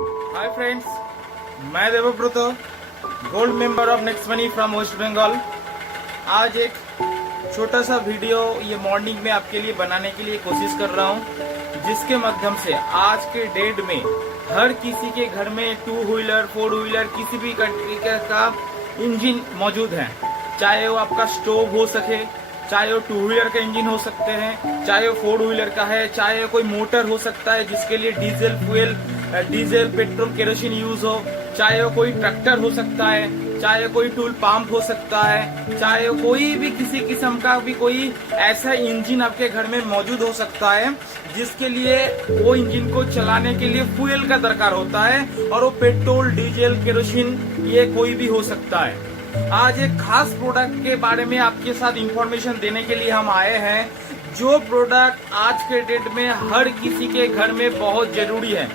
हाय friends, मैं Devvrat, gold member of Next Money from West Bengal. आज एक छोटा सा वीडियो ये मॉर्निंग में आपके लिए बनाने के लिए कोशिश कर रहा हूँ, जिसके माध्यम से आज के डेट में हर किसी के घर में टू व्हीलर, फोर व्हीलर, किसी भी तरीके का इंजन मौजूद है। चाहे वो आपका स्टोव हो सके, चाहे वो टू व्हीलर का इंजन हो सकते हैं, चाहे वो फोर व्हीलर का है, चाहे कोई मोटर हो सकता है जिसके लिए diesel fuel, diesel petrol kerosene use हो, चाहे वो कोई ट्रैक्टर हो सकता है, चाहे कोई टूल पंप हो सकता है, चाहे कोई भी किसी किस्म का भी कोई ऐसा इंजन आपके घर में मौजूद हो सकता है जिसके लिए वो इंजन को चलाने के लिए फ्यूल का दरकार होता है, और वो पेट्रोल, डीजल, केरोसिन ये कोई भी हो सकता है। आज एक खास प्रोडक्ट के बारे में आपके साथ इंफॉर्मेशन देने के लिए हम आए हैं, जो प्रोडक्ट आज के डेट में हर किसी के घर में बहुत जरूरी है।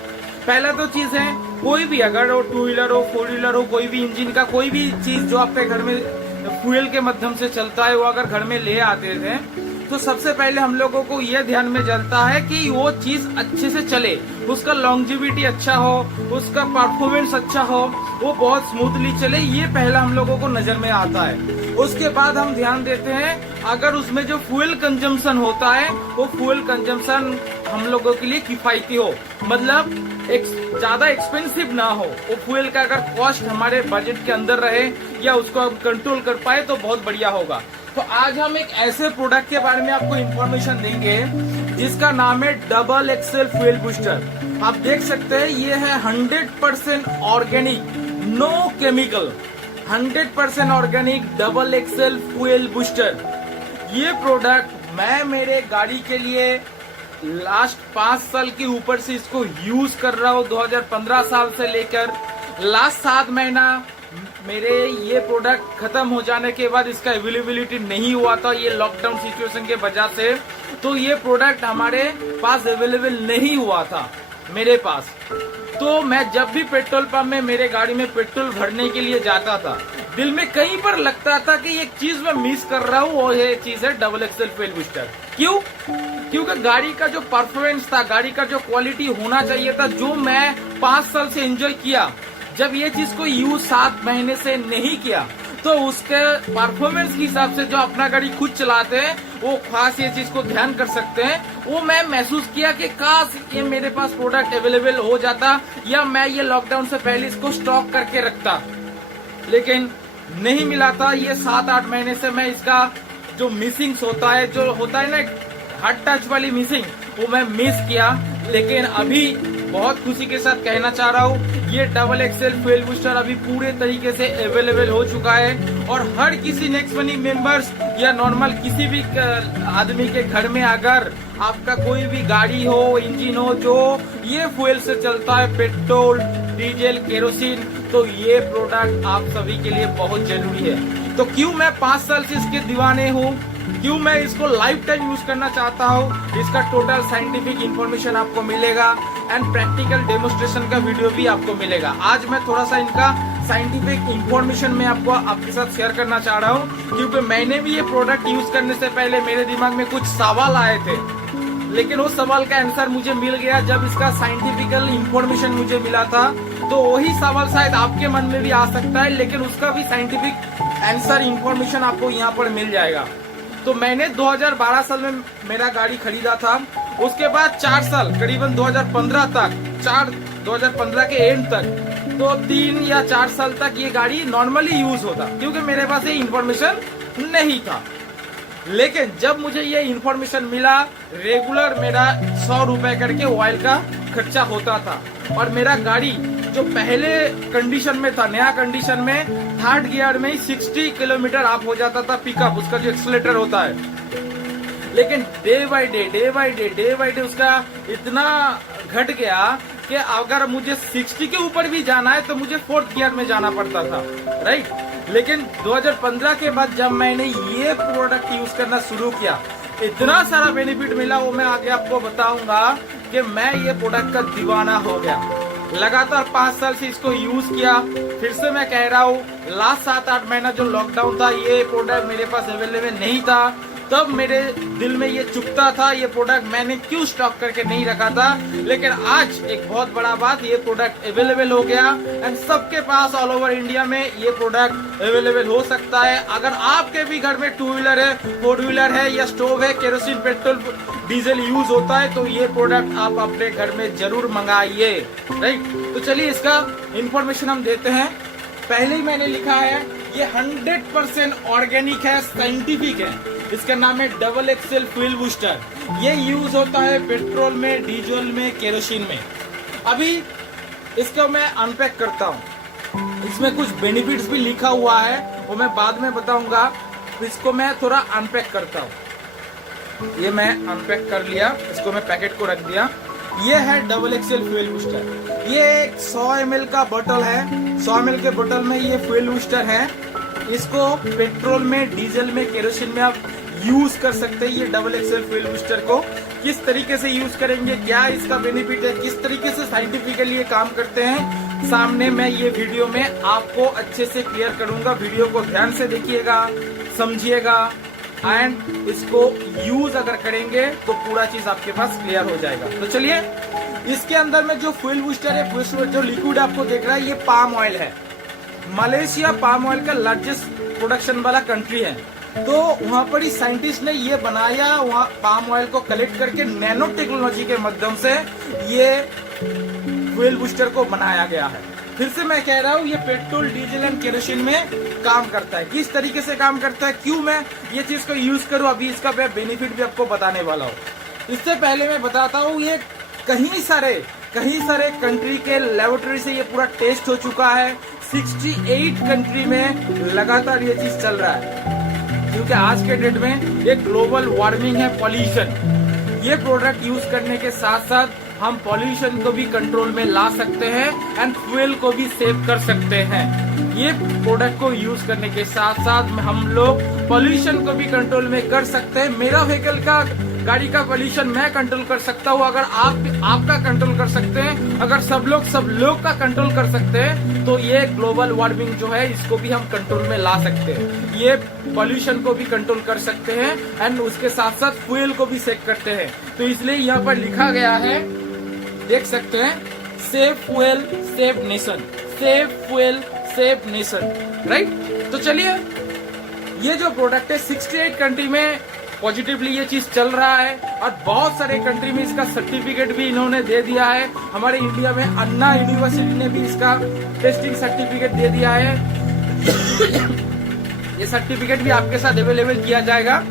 पहला तो चीज है, कोई भी अगर वो टू व्हीलर हो, फोर व्हीलर हो, कोई भी इंजन का कोई भी चीज जो आपके घर में फ्यूल के माध्यम से चलता है, वो अगर घर में ले आते थे तो सबसे पहले हम लोगों को यह ध्यान में चलता है कि वो चीज अच्छे से चले, उसका लॉन्जिविटी अच्छा हो, उसका परफॉर्मेंस अच्छा हो, वो बहुत स्मूथली चले, ये पहला हम लोगों को नजर में आता है। उसके बाद हम ध्यान देते हैं अगर उसमें जो फ्यूल कंजम्पशन होता है वो फ्यूल कंजम्पशन हम लोगों के लिए किफायती हो, मतलब ज्यादा एक्सपेंसिव ना हो, वो फ्यूल का अगर कॉस्ट हमारे बजट के अंदर रहे या उसको हम कंट्रोल कर पाए तो बहुत बढ़िया होगा। तो आज हम एक ऐसे प्रोडक्ट के बारे में आपको इन्फॉर्मेशन देंगे जिसका नाम है डबल एक्सेल फ्यूल बूस्टर। आप देख सकते हैं ये है 100% organic, no chemical, 100% organic double excel fuel booster. ये प्रोडक्ट मैं मेरे गाड़ी के लिए लास्ट 5 साल के ऊपर से इसको यूज कर रहा हूँ। 2015 साल से लेकर लास्ट 7 महीना मेरे ये प्रोडक्ट खत्म हो जाने के बाद इसका अवेलेबिलिटी नहीं हुआ था, ये लॉकडाउन सिचुएशन के वजह से, तो ये प्रोडक्ट हमारे पास अवेलेबल नहीं हुआ था मेरे पास। तो मैं जब भी पेट्रोल पंप में मेरे गाड़ी में पेट्रोल भरने के लिए जाता था, दिल में कहीं पर लगता था कि एक चीज मैं मिस कर रहा हूँ, वो ये चीज है डबल एक्सेल फ्यूल बूस्टर। क्यों? क्योंकि गाड़ी का जो परफॉर्मेंस था, गाड़ी का जो क्वालिटी होना चाहिए था, जो मैं 5 साल से एंजॉय किया, जब ये चीज को यूज 7 महीने से नहीं किया तो उसके परफॉर्मेंस के हिसाब से जो अपना गाड़ी खुद चलाते हैं वो खास ये चीज को ध्यान कर सकते हैं। वो मैं महसूस किया कि काश ये मेरे पास प्रोडक्ट अवेलेबल हो जाता या मैं ये लॉकडाउन से पहले इसको स्टॉक करके रखता, लेकिन नहीं मिला था। ये 7-8 महीने से मैं इसका जो मिसिंग होता है, जो होता है ना हार्ड टच वाली मिसिंग, वो मैं मिस किया। लेकिन अभी बहुत खुशी के साथ कहना चाह रहा हूँ, ये डबल एक्सेल फ्यूल बूस्टर अभी पूरे तरीके से अवेलेबल हो चुका है, और हर किसी नेक्स्ट मनी मेंबर्स या नॉर्मल किसी भी आदमी के घर में अगर आपका कोई भी गाड़ी हो, इंजन हो जो ये फ्यूल से चलता है, पेट्रोल, डीजल, केरोसिन, तो ये प्रोडक्ट आप सभी के लिए बहुत जरूरी है। तो क्यों मैं 5 साल से इसके दीवाने हूँ, क्यों मैं इसको लाइफ टाइम यूज करना चाहता हूँ, इसका टोटल साइंटिफिक इंफॉर्मेशन आपको मिलेगा एंड प्रैक्टिकल डेमोस्ट्रेशन का वीडियो भी आपको मिलेगा। आज मैं थोड़ा सा इनका साइंटिफिक इंफॉर्मेशन में आपके साथ शेयर करना चाह रहा हूँ, क्योंकि मैंने भी ये प्रोडक्ट यूज करने से पहले मेरे दिमाग में कुछ सवाल आए थे, लेकिन उस सवाल का आंसर मुझे मिल गया जब इसका साइंटिफिकल इंफॉर्मेशन मुझे मिला था। तो वही सवाल शायद आपके मन में भी आ सकता है, लेकिन उसका भी साइंटिफिक आंसर इंफॉर्मेशन आपको यहाँ पर मिल जाएगा। तो मैंने 2012 साल में मेरा गाड़ी खरीदा था, उसके बाद 4 साल करीबन 2015 तक, 2015 के एंड तक, तो 3 या 4 साल तक ये गाड़ी नॉर्मली यूज होता, क्योंकि मेरे पास ये इंफॉर्मेशन नहीं था। लेकिन जब मुझे ये इंफॉर्मेशन मिला, रेगुलर मेरा 100 रुपए करके ऑयल का खर्चा होता था, और मेरा गाड़ी जो पहले कंडीशन में था, नया कंडीशन में, 3rd गियर में ही 60 किलोमीटर आप हो जाता था पिकअप, उसका जो एक्सीलरेटर होता है। लेकिन डे बाय डे उसका इतना घट गया कि अगर मुझे 60 के ऊपर भी जाना है तो मुझे 4th गियर में जाना पड़ता था, राइट। लेकिन 2015 के बाद जब मैंने ये प्रोडक्ट यूज करना शुरू किया, इतना सारा बेनिफिट मिला, वो मैं आगे आपको बताऊंगा कि मैं ये प्रोडक्ट का दीवाना हो गया। लगातार 5 साल से इसको यूज किया। फिर से मैं कह रहा हूँ, लास्ट 7-8 महीना जो लॉकडाउन था, ये प्रोडक्ट मेरे पास अवेलेबल नहीं था, तब मेरे दिल में ये चुभता था, ये प्रोडक्ट मैंने क्यों स्टॉक करके नहीं रखा था। लेकिन आज एक बहुत बड़ा बात, ये प्रोडक्ट अवेलेबल हो गया एंड सबके पास ऑल ओवर इंडिया में ये प्रोडक्ट अवेलेबल हो सकता है। अगर आपके भी घर में 2 व्हीलर है, 4 व्हीलर है या स्टोव है, केरोसिन पेट्रोल डीजल यूज होता है, तो ये प्रोडक्ट आप अपने घर में जरूर मंगाइए, राइट। तो चलिए इसका इंफॉर्मेशन हम देते हैं। पहले ही मैंने लिखा है ये 100% ऑर्गेनिक है, साइंटिफिक है। इसका नाम है डबल एक्सेल फ्यूल बूस्टर। ये यूज होता है पेट्रोल में, डीजल में, केरोसिन में। अभी इसको मैं अनपैक करता हूँ। इसमें कुछ बेनिफिट्स भी लिखा हुआ है, वो मैं बाद में बताऊंगा। इसको मैं थोड़ा अनपैक करता हूँ। ये मैं अनपैक कर लिया, इसको मैं पैकेट को रख दिया। ये है डबल एक्सेल फ्यूल बूस्टर। ये एक 100 ml का बोतल है। 100 ml के बोतल में ये फ्यूल बूस्टर है। इसको पेट्रोल में, डीजल में, केरोसिन में आप यूज कर सकते हैं। ये डबल एक्सेल फ्यूल बूस्टर को किस तरीके से यूज करेंगे, क्या इसका बेनिफिट है, किस तरीके से साइंटिफिकली ये काम करते हैं, सामने मैं ये वीडियो में आपको अच्छे से क्लियर करूंगा। वीडियो को ध्यान से देखिएगा, समझिएगा एंड इसको यूज अगर करेंगे तो पूरा चीज आपके पास क्लियर हो जाएगा। तो चलिए, इसके अंदर में जो फ्यूल बूस्टर है, जो लिक्विड आपको देख रहा है, ये पाम ऑयल है। मलेशिया पाम ऑयल का लार्जेस्ट प्रोडक्शन वाला कंट्री है। तो वहाँ पर ही साइंटिस्ट ने ये बनाया, वहाँ पाम ऑयल को कलेक्ट करके नैनो टेक्नोलॉजी के माध्यम से ये फ्यूल बूस्टर को बनाया गया है। फिर से मैं कह रहा हूँ, ये पेट्रोल, डीजल एंड केरोसिन में काम करता है। किस तरीके से काम करता है, क्यों मैं ये चीज को यूज करूँ, अभी इसका बेनिफिट भी आपको बताने वाला हूँ। इससे पहले मैं बताता हूँ, ये कहीं सारे कंट्री के लेबोरेटरी से ये पूरा टेस्ट हो चुका है। 68 कंट्री में लगातार ये चीज चल रहा है, क्योंकि आज के डेट में एक ग्लोबल वार्मिंग है, पॉल्यूशन। ये प्रोडक्ट यूज करने के साथ साथ हम पॉल्यूशन को भी कंट्रोल में ला सकते हैं एंड फ्यूल को भी सेव कर सकते हैं। ये प्रोडक्ट को यूज करने के साथ साथ हम लोग पॉल्यूशन को भी कंट्रोल में कर सकते हैं। मेरा व्हीकल का, गाड़ी का पॉल्यूशन मैं कंट्रोल कर सकता हूँ, अगर आपका कंट्रोल कर सकते हैं, अगर सब लोग का कंट्रोल कर सकते हैं, तो ये ग्लोबल वार्मिंग जो है इसको भी हम कंट्रोल में ला सकते हैं। ये पॉल्यूशन को भी कंट्रोल कर सकते हैं एंड उसके साथ साथ फ्यूल को भी सेव करते हैं। तो इसलिए यहाँ पर लिखा गया है, देख सकते हैं, save fuel save nation, save fuel save nation, right. तो चलिए, ये जो प्रोडक्ट है 68 कंट्री में पॉजिटिवली ये चीज चल रहा है और बहुत सारे कंट्री में इसका सर्टिफिकेट भी इन्होंने दे दिया है। हमारे इंडिया में अन्ना यूनिवर्सिटी ने भी इसका टेस्टिंग सर्टिफिकेट दे दिया है। ये सर्टिफिकेट भी आपके साथ अवेलेबल किया जाएगा।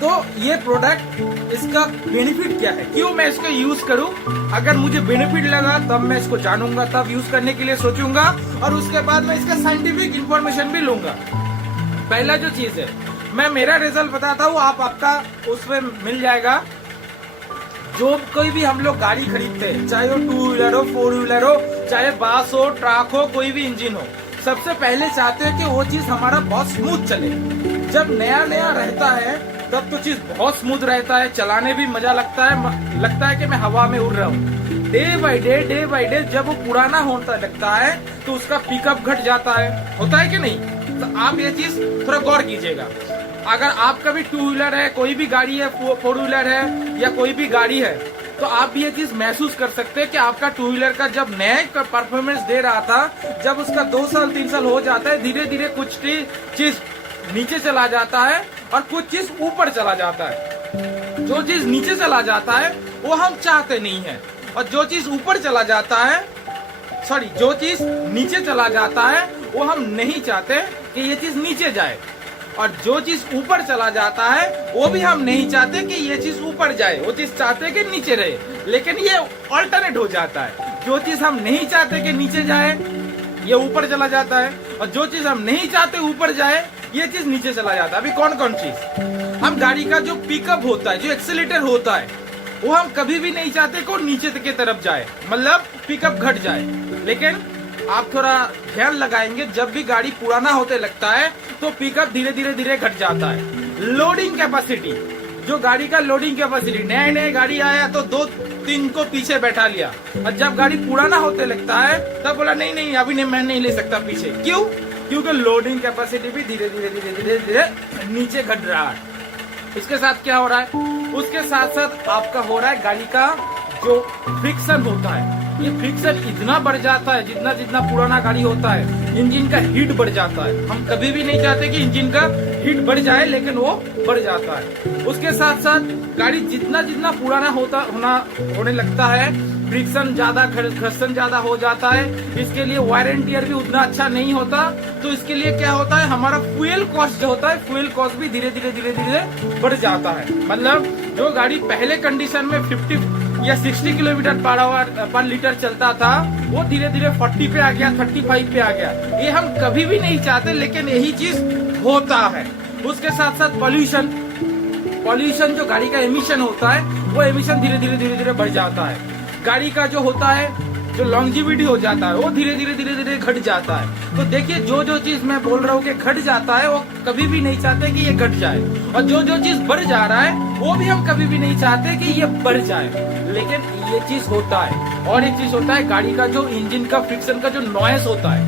तो ये प्रोडक्ट, इसका बेनिफिट क्या है, क्यों मैं इसको यूज करूं, अगर मुझे बेनिफिट लगा तब मैं इसको जानूंगा, तब यूज करने के लिए सोचूंगा और उसके बाद मैं इसका साइंटिफिक इंफॉर्मेशन भी लूंगा। पहला जो चीज है, मैं मेरा रिजल्ट बताता हूँ, आपका उसमें मिल जाएगा। जो कोई भी हम लोग गाड़ी खरीदते हैं, चाहे वो 2 व्हीलर हो, 4 व्हीलर हो, चाहे बस हो, ट्रक हो, कोई भी इंजन हो, सबसे पहले चाहते हैं कि वो चीज हमारा बहुत स्मूथ चले। जब नया रहता है तब तो चीज बहुत स्मूथ रहता है, चलाने भी मजा लगता है कि मैं हवा में उड़ रहा हूँ। डे बाय डे जब वो पुराना होता लगता है तो उसका पिकअप घट जाता है, होता है कि नहीं। तो आप ये चीज थोड़ा गौर कीजिएगा। अगर आपका भी 2 व्हीलर है, कोई भी गाड़ी है, 4 व्हीलर है या कोई भी गाड़ी है, तो आप भी ये चीज महसूस कर सकते हैं कि आपका 2 व्हीलर का जब नया परफॉर्मेंस दे रहा था, जब उसका 2 साल 3 साल हो जाता है, धीरे धीरे कुछ चीज नीचे चला जाता है और कुछ चीज ऊपर चला जाता है। जो चीज नीचे चला जाता है वो हम चाहते नहीं है, और जो चीज ऊपर चला जाता है, जो चीज नीचे चला जाता है वो हम नहीं चाहते कि ये चीज नीचे जाए, और जो चीज ऊपर चला जाता है वो भी हम नहीं चाहते कि ये चीज ऊपर जाए, वो चीज चाहते हैं कि नीचे रहे। लेकिन ये ऑल्टरनेट हो जाता है, जो चीज हम नहीं चाहते कि नीचे जाए ये ऊपर चला जाता है, और जो चीज हम नहीं चाहते ऊपर जाए ये चीज नीचे चला जाता है। अभी कौन चीज, हम गाड़ी का जो पिकअप होता है, जो एक्सीलेटर होता है, वो हम कभी भी नहीं चाहते कि वो नीचे की तरफ जाए, मतलब पिकअप घट जाए। लेकिन आप थोड़ा ध्यान लगाएंगे, जब भी गाड़ी पुराना होते लगता है तो पिकअप धीरे धीरे घट जाता है। लोडिंग कैपेसिटी, जो गाड़ी का लोडिंग कैपेसिटी, नए गाड़ी आया तो 2-3 को पीछे बैठा लिया, और जब गाड़ी पुराना होते लगता है तब बोला नहीं अभी नहीं, मैं नहीं ले सकता पीछे। क्यों? क्योंकि लोडिंग कैपेसिटी भी धीरे धीरे नीचे घट रहा है। इसके साथ क्या हो रहा है, उसके साथ साथ आपका हो रहा है गाड़ी का जो फ्रिक्शन होता है, ये फ्रिक्शन इतना बढ़ जाता है, जितना जितना पुराना गाड़ी होता है इंजन का हीट बढ़ जाता है। हम कभी भी नहीं चाहते कि इंजन का हीट बढ़ जाए, लेकिन वो बढ़ जाता है। उसके साथ साथ गाड़ी जितना जितना पुराना होने लगता है, फ्रिक्शन ज्यादा, घर्षण ज्यादा हो जाता है। इसके लिए वायर एंड टियर भी उतना अच्छा नहीं होता। तो इसके लिए क्या होता है, हमारा फ्यूल कॉस्ट जो होता है, फ्यूल कॉस्ट भी धीरे धीरे बढ़ जाता है। मतलब जो गाड़ी पहले कंडीशन में 50 या 60 किलोमीटर पर लीटर चलता था, वो धीरे धीरे 40 पे आ गया, 35 पे आ गया। ये हम कभी भी नहीं चाहते, लेकिन यही चीज होता है। उसके साथ साथ पॉल्यूशन जो गाड़ी का एमिशन होता है, वो एमिशन धीरे धीरे बढ़ जाता है। गाड़ी का जो होता है, जो लॉन्जिविटी हो जाता है, वो धीरे धीरे घट जाता है। तो देखिए, जो चीज मैं बोल रहा हूँ कि घट जाता है, वो कभी भी नहीं चाहते कि ये घट जाए, और जो चीज बढ़ जा रहा है, वो भी हम कभी भी नहीं चाहते कि ये बढ़ जाए, लेकिन ये चीज होता है। और एक चीज होता है, गाड़ी का जो इंजन का फ्रिक्शन का जो नॉइस होता है,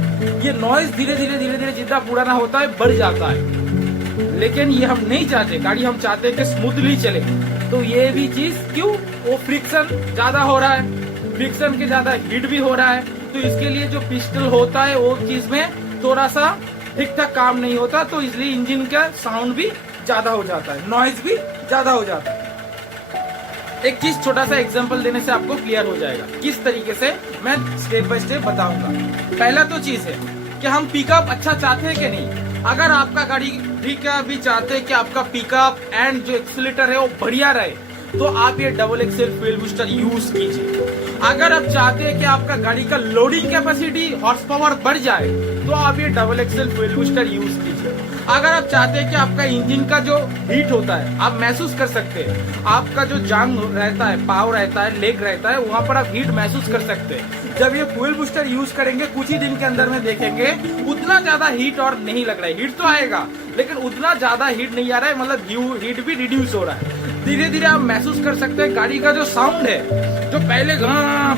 ये नॉइस धीरे धीरे जितना पुराना होता है बढ़ जाता है, लेकिन ये हम नहीं चाहते। गाड़ी हम चाहते हैं कि स्मूथली चले। तो ये भी चीज क्यों, वो फ्रिक्शन ज्यादा हो रहा है, फ्रिक्शन के ज्यादा हीट भी हो रहा है। तो इसके लिए जो पिस्टल होता है, वो चीज में थोड़ा सा ठीक ठाक काम नहीं होता, तो इसलिए इंजन का साउंड भी ज्यादा हो जाता है, नॉइज भी ज्यादा हो जाता है। एक चीज छोटा सा एग्जांपल देने से आपको क्लियर हो जाएगा किस तरीके से, मैं स्टेप बाय स्टेप बताऊंगा। पहला तो चीज है कि हम पिकअप अच्छा चाहते हैं कि नहीं। अगर आपका गाड़ी भी चाहते हैं कि आपका पिकअप एंड जो एक्सीलरेटर है वो बढ़िया रहे, तो आप ये double excel fuel booster use कीजिए। अगर आप चाहते हैं कि आपका गाड़ी का लोडिंग कैपेसिटी, हॉर्स पावर बढ़ जाए, तो आप ये double excel fuel booster use कीजिए। अगर आप चाहते हैं कि आपका इंजन का जो हीट होता है आप महसूस कर सकते हैं, आपका जो जांग रहता है, पाव रहता है, लेग रहता है, वहाँ पर आप हीट महसूस कर सकते हैं। जब ये फ्यूल बूस्टर यूज करेंगे, कुछ ही दिन के अंदर में देखेंगे उतना ज्यादा हीट और नहीं लग रहा है। हीट तो आएगा, लेकिन उतना ज्यादा हीट नहीं आ रहा है, मतलब हीट भी रिड्यूस हो रहा है। धीरे धीरे आप महसूस कर सकते हैं गाड़ी का जो साउंड है, जो पहले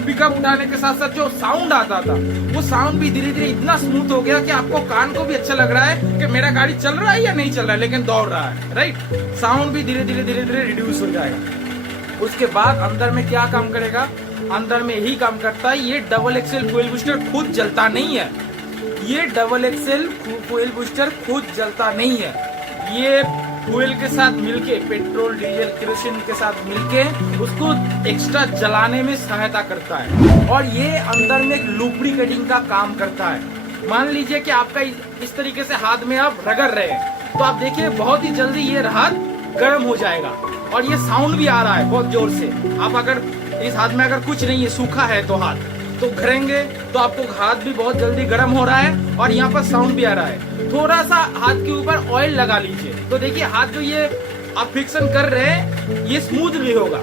पिकअप उठाने के साथ साथ जो साउंड आता था, वो साउंड भी धीरे धीरे इतना स्मूथ हो गया कि आपको कान को भी अच्छा लग रहा है कि मेरा गाड़ी चल रहा है या नहीं चल रहा है, लेकिन दौड़ रहा है, राइट। साउंड भी धीरे धीरे रिड्यूस हो जाएगा। उसके बाद अंदर में क्या काम करेगा, अंदर में यही काम करता है, ये डबल एक्सेल फ्यूल बूस्टर खुद जलता नहीं है। ये डबल एक्सेल फ्यूल बूस्टर खुद जलता नहीं है, ये फ्यूल के साथ मिलके, पेट्रोल डीजल केरोसिन के साथ मिलके उसको एक्स्ट्रा जलाने में सहायता करता है। और ये अंदर में एक लुब्रिकेटिंग का काम करता है। मान लीजिए कि आपका इस तरीके से हाथ में आप रगड़ रहे हैं, तो आप देखिए बहुत ही जल्दी ये हाथ गर्म हो जाएगा, और ये साउंड भी आ रहा है बहुत जोर से। आप अगर इस हाथ में अगर कुछ नहीं है, सूखा है तो हाथ तो घरेंगे, तो आपको हाथ भी बहुत जल्दी गर्म हो रहा है, और यहाँ पर साउंड भी आ रहा है। थोड़ा सा हाथ के ऊपर ऑयल लगा लीजिए, तो देखिए हाथ जो ये आप फ्रिक्शन कर रहे हैं, ये स्मूथ भी होगा,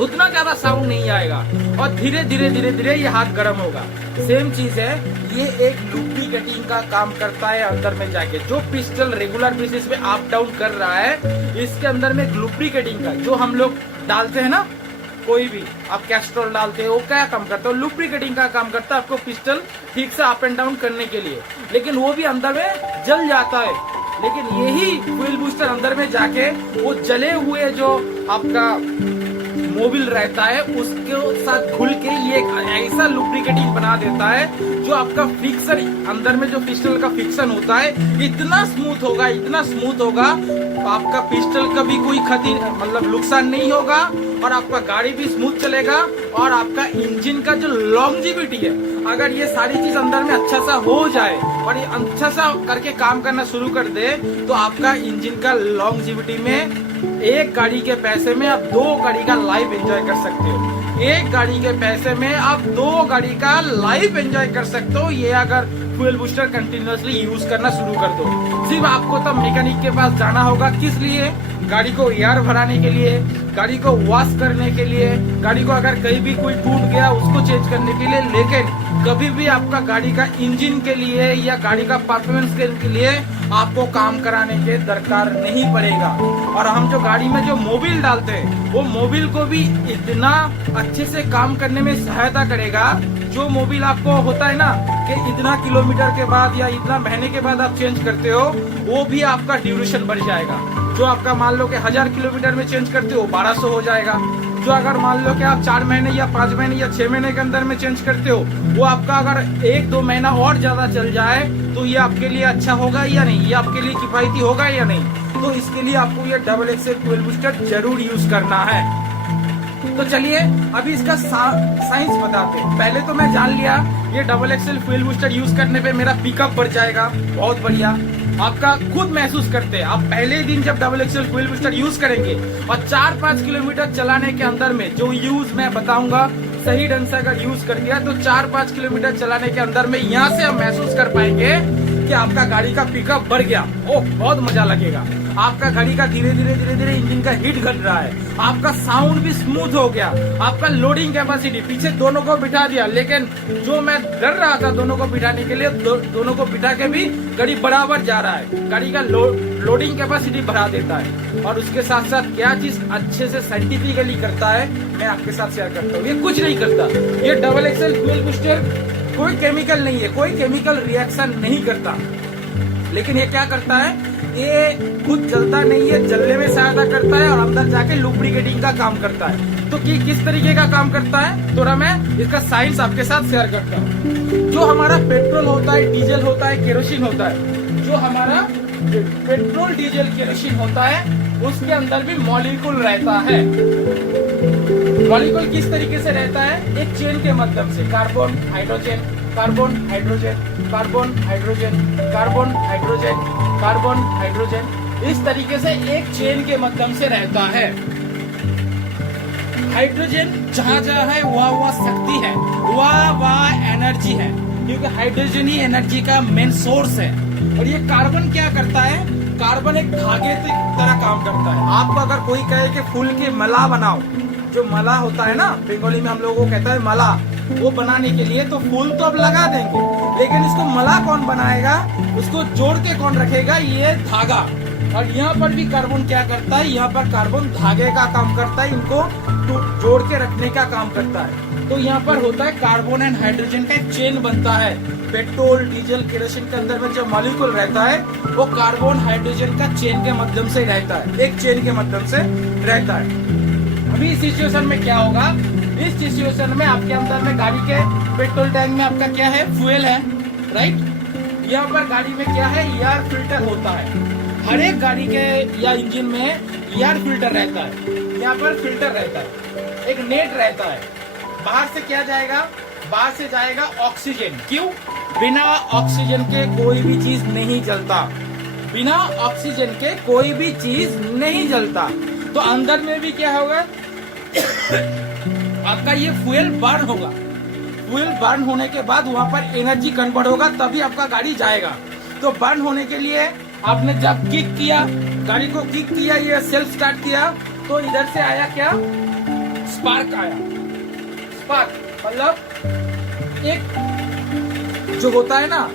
उतना ज्यादा साउंड नहीं आएगा, और धीरे धीरे ये हाथ गर्म होगा। सेम चीज है, ये एक लुब्रिकेटिंग का काम करता है अंदर में जाके। जो पिस्टल रेगुलर बेसिस पे अप डाउन कर रहा है, इसके अंदर में लुब्रिकेटिंग का, जो हम लोग डालते हैं ना, कोई भी आप कैस्ट्रोल डालते हो, क्या काम करता है, लुब्रिकेटिंग का काम करता है आपको पिस्टल ठीक से अप एंड डाउन करने के लिए, लेकिन वो भी अंदर में जल जाता है। लेकिन यही फ्यूल बूस्टर अंदर में जाके वो जले हुए जो आपका मोबिल रहता है, उसके साथ घुल के ये ऐसा लुब्रिकेटिंग बना देता है, जो आपका फ्रिक्शन अंदर में जो पिस्टल का फ्रिक्शन होता है इतना स्मूथ होगा, इतना स्मूथ होगा, आपका पिस्टल का भी कोई क्षति मतलब नुकसान नहीं होगा, और आपका गाड़ी भी स्मूथ चलेगा, और आपका इंजन का जो लॉन्जिविटी है, अगर ये सारी चीज अंदर में अच्छा सा हो जाए और ये अच्छा सा करके काम करना शुरू कर दे, तो आपका इंजन का लॉन्जिविटी में एक गाड़ी के पैसे में आप 2 गाड़ी का लाइफ एंजॉय कर सकते हो। एक गाड़ी के पैसे में आप 2 गाड़ी का लाइफ एंजॉय कर सकते हो, ये अगर फ्यूल बूस्टर कंटिन्यूअसली यूज करना शुरू कर दो। सिर्फ आपको तब मैकेनिक के पास जाना होगा, किस लिए, गाड़ी को एयर भराने के लिए, गाड़ी को वॉश करने के लिए, गाड़ी को अगर कहीं भी कोई टूट गया उसको चेंज करने के लिए, लेकिन कभी भी आपका गाड़ी का इंजन के लिए या गाड़ी का परफॉर्मेंस के लिए आपको काम कराने के दरकार नहीं पड़ेगा। और हम जो गाड़ी में जो मोबिल डालते हैं, वो मोबिल को भी इतना अच्छे से काम करने में सहायता करेगा। जो मोबिल आपको होता है ना कि इतना किलोमीटर के बाद या इतना महीने के बाद आप चेंज करते हो, वो भी आपका ड्यूरेशन बढ़ जाएगा। जो आपका मान लो कि 1000 किलोमीटर में चेंज करते हो 1200 हो जाएगा। जो अगर मान लो कि आप 4 महीने या 5 महीने या 6 महीने के अंदर में चेंज करते हो, वो आपका अगर 1-2 महीना और ज्यादा चल जाए तो ये आपके लिए अच्छा होगा या नहीं, ये आपके लिए किफायती होगा या नहीं। तो इसके लिए आपको ये डबल एक्सेल फ्यूल बूस्टर जरूर यूज करना है। तो चलिए अभी इसका साइंस बताते हैं। पहले तो मैं जान लिया ये double excel fuel booster use करने पे मेरा पिकअप बढ़ जाएगा, बहुत बढ़िया। आपका खुद महसूस करते हैं आप पहले दिन जब double excel fuel booster use करेंगे और 4-5 किलोमीटर चलाने के अंदर में जो यूज मैं बताऊंगा सही ढंग से अगर यूज कर दिया तो 4-5 किलोमीटर चलाने के अंदर में यहाँ से हम महसूस कर पाएंगे कि आपका गाड़ी का पिकअप बढ़ गया। ओह बहुत मजा लगेगा। आपका गाड़ी का धीरे धीरे इंजन का हीट घट रहा है, आपका साउंड भी स्मूथ हो गया, आपका लोडिंग कैपेसिटी पीछे दोनों को बिठा दिया, लेकिन जो मैं डर रहा था दोनों को बिठाने के लिए दोनों को बिठा के भी गाड़ी बराबर जा रहा है। गाड़ी का लोडिंग कैपेसिटी बढ़ा देता है। और उसके साथ साथ क्या चीज अच्छे से साइंटिफिकली करता है मैं आपके साथ शेयर करता हूँ। ये कुछ नहीं करता, ये डबल एक्सेल फ्यूल बूस्टर कोई केमिकल नहीं है, कोई केमिकल रिएक्शन नहीं करता, लेकिन ये क्या करता है, ये खुद जलता नहीं है, जलने में सहायता करता है और अंदर जाके लुब्रिकेटिंग का काम करता है। तो किस तरीके का काम करता है थोड़ा मैं इसका साइंस आपके साथ शेयर करता हूँ। जो हमारा पेट्रोल होता है, डीजल होता है, केरोसिन होता है, जो हमारा पेट्रोल डीजल केरोसिन होता है उसके अंदर भी मॉलिक्यूल रहता है। मॉलिक्यूल किस तरीके से रहता है, एक चेन के माध्यम से, carbon hydrogen carbon hydrogen carbon hydrogen carbon hydrogen carbon hydrogen, इस तरीके से एक चेन के माध्यम से रहता है। हाइड्रोजन जहाँ जहाँ है वह शक्ति है, वह एनर्जी है, क्योंकि हाइड्रोजन ही एनर्जी का मेन सोर्स है। और ये कार्बन क्या करता है, कार्बन एक धागे की तरह काम करता है। आपको अगर कोई कहे कि फूल की मला बनाओ, जो मला होता है ना बंगाली में हम लोगों को कहता है मला, वो बनाने के लिए तो फूल तो अब लगा देंगे, लेकिन इसको मला कौन बनाएगा, उसको जोड़ के कौन रखेगा, ये धागा। और यहाँ पर भी कार्बन क्या करता है, यहाँ पर कार्बन धागे का काम करता है, इनको जोड़ के रखने का काम करता है। तो यहाँ पर होता है कार्बन एंड हाइड्रोजन का एक चेन बनता है। पेट्रोल डीजल केरोसिन के अंदर में जो मॉलिक्यूल रहता है वो कार्बन हाइड्रोजन का चेन के माध्यम से रहता है, एक चेन के माध्यम से रहता है। अभी इस सिचुएशन में क्या होगा, इस सिचुएशन में आपके अंदर में गाड़ी के पेट्रोल टैंक में आपका क्या है, फ्यूल है, राइट। यहाँ पर गाड़ी में क्या है, एयर फिल्टर होता है। हर एक गाड़ी के या इंजन में एयर फिल्टर रहता है, यहाँ पर फिल्टर रहता है, एक नेट रहता है। बाहर से क्या जाएगा, बाहर से जाएगा ऑक्सीजन। क्यों, बिना ऑक्सीजन के कोई भी चीज नहीं जलता, बिना ऑक्सीजन के कोई भी चीज नहीं जलता। तो अंदर में भी क्या होगा आपका ये फ्यूल बर्न होगा, फ्यूल बर्न होने के बाद वहां पर एनर्जी कन्वर्ट होगा, तभी आपका गाड़ी जाएगा। तो बर्न होने के लिए आपने जब किक किया, गाड़ी को किक किया, ये सेल्फ स्टार्ट किया, तो इधर से आया क्या, स्पार्क आया। स्पार्क मतलब एक जो होता है ना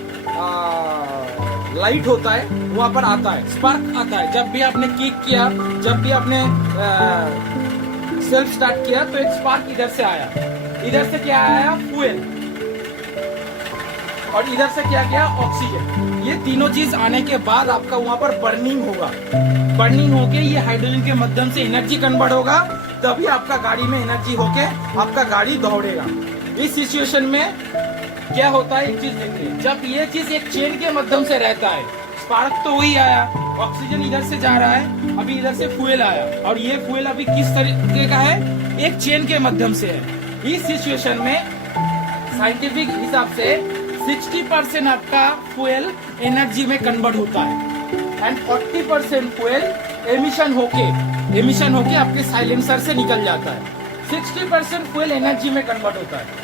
लाइट होता है, वहां पर आता है, स्पार्क आता है। जब भी आपने किक किया, जब भी आपने सेल्फ स्टार्ट किया, तो एक स्पार्क इधर से आया। इधर से क्या आया, फ्यूल, और इधर से क्या गया, ऑक्सीजन। ये तीनों चीज आने के बाद आपका वहां पर बर्निंग होगा। बर्निंग होके ये हाइड्रोजन के माध्यम से एनर्जी कन्वर्ट होगा, तभी आपका गाड़ी में एनर्जी होके आपका गाड़ी दौड़ेगा। इस सिचुएशन में क्या होता है, एक चीज देखिए, जब ये चीज एक चेन के माध्यम से रहता है, स्पार्क तो वही आया, ऑक्सीजन इधर से जा रहा है, अभी इधर से फ्यूल आया, और ये फ्यूल अभी किस तरीके का है, एक चेन के माध्यम से है। इस सिचुएशन में साइंटिफिक हिसाब से 60% आपका फ्यूल एनर्जी में कन्वर्ट होता है एंड 40% फ्यूल एमिशन होके आपके साइलेंसर से निकल जाता है। 60% फ्यूल एनर्जी में कन्वर्ट होता है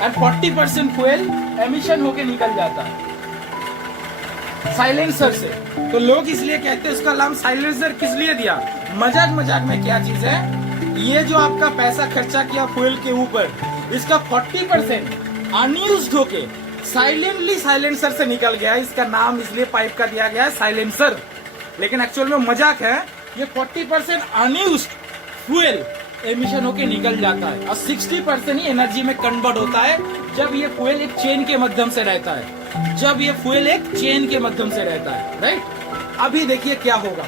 एंड 40% फ्यूल एमिशन होके निकल जाता है साइलेंसर से। तो लोग इसलिए कहते हैं उसका नाम साइलेंसर किस लिए दिया, मजाक में क्या चीज है, ये जो आपका पैसा खर्चा किया फ्यूल के ऊपर, इसका 40% अनयूज्ड होके साइलेंटली साइलेंसर से निकल गया। इसका नाम इसलिए पाइप का दिया गया है साइलेंसर, लेकिन एक्चुअल में मजाक है। ये 40% अनयूज्ड फ्यूल एमिशन होके निकल जाता है और 60% ही एनर्जी में कन्वर्ट होता है जब ये फ्यूल एक चेन के माध्यम से रहता है। जब ये फ्यूल एक चेन के माध्यम से रहता है, राइट। अभी देखिए क्या होगा,